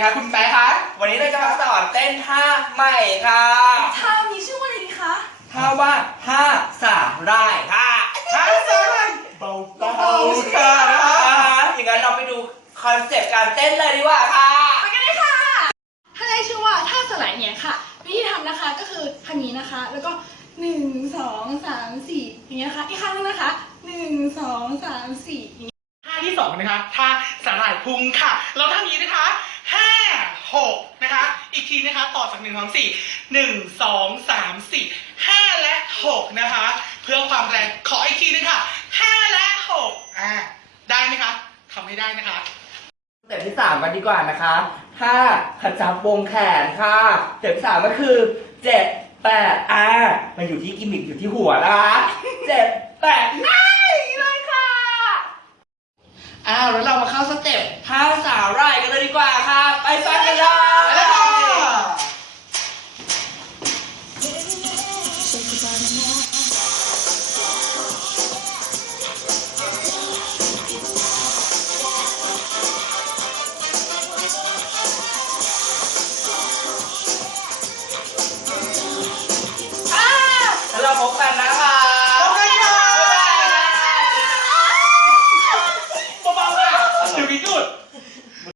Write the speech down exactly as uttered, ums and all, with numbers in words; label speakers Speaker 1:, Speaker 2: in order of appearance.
Speaker 1: คะคุณแป๊ะคะวันนี้เราจะมาสอนเต้นท่าใหม่ค่ะ
Speaker 2: ท่ามีชื่อว่าอะไรดีคะ
Speaker 1: ท่าว่าท่าสาหร่ายค่ะท่าสาหร่ายเบาๆค่ะอย่างนั้นเราไปดูคอนเซปต์การเต้นเลยดีกว่าค่ะ
Speaker 2: ไปกันเลยค่ะท่าแรกชื่อว่าท่าสลายเนี่ยค่ะวิธีทำนะคะก็คือทำนี้นะคะแล้วก็หนึ่งสองสามสี่อย่างเงี้ยนะคะอีกครั้งนึงนะคะหนึ่งสองสามสี่
Speaker 3: ท่าที่สองนะคะท่าสาหร่ายพุงค่ะเราท่านี้นะคะห้าหกนะคะอีกทีนะคะต่อจากหนึ่งสองสี่หนึ่งสองสามสี่ห้าและหกนะคะเพื่อความแรงขออีกทีนึงค่ะห้าและหกอ่าได้ไหมคะทำให้ได้นะคะ
Speaker 1: สเต็ปที่สามกันดีกว่านะคะท่าขจับวงแขนค่ะสเต็ปที่สามก็คือเจ็ดแปดอ่ามันอยู่ที่กิมมิคอยู่ที่หัวนะคะเจ็ดแปดง่ายเลยค่ะอ้าวแล้วเรามาเข้าสเต็ปท่าสาหร่ายกันเลยดีกว่าค่ะไปฟังกันเลยไปเลยค่ะเราพบกันนะ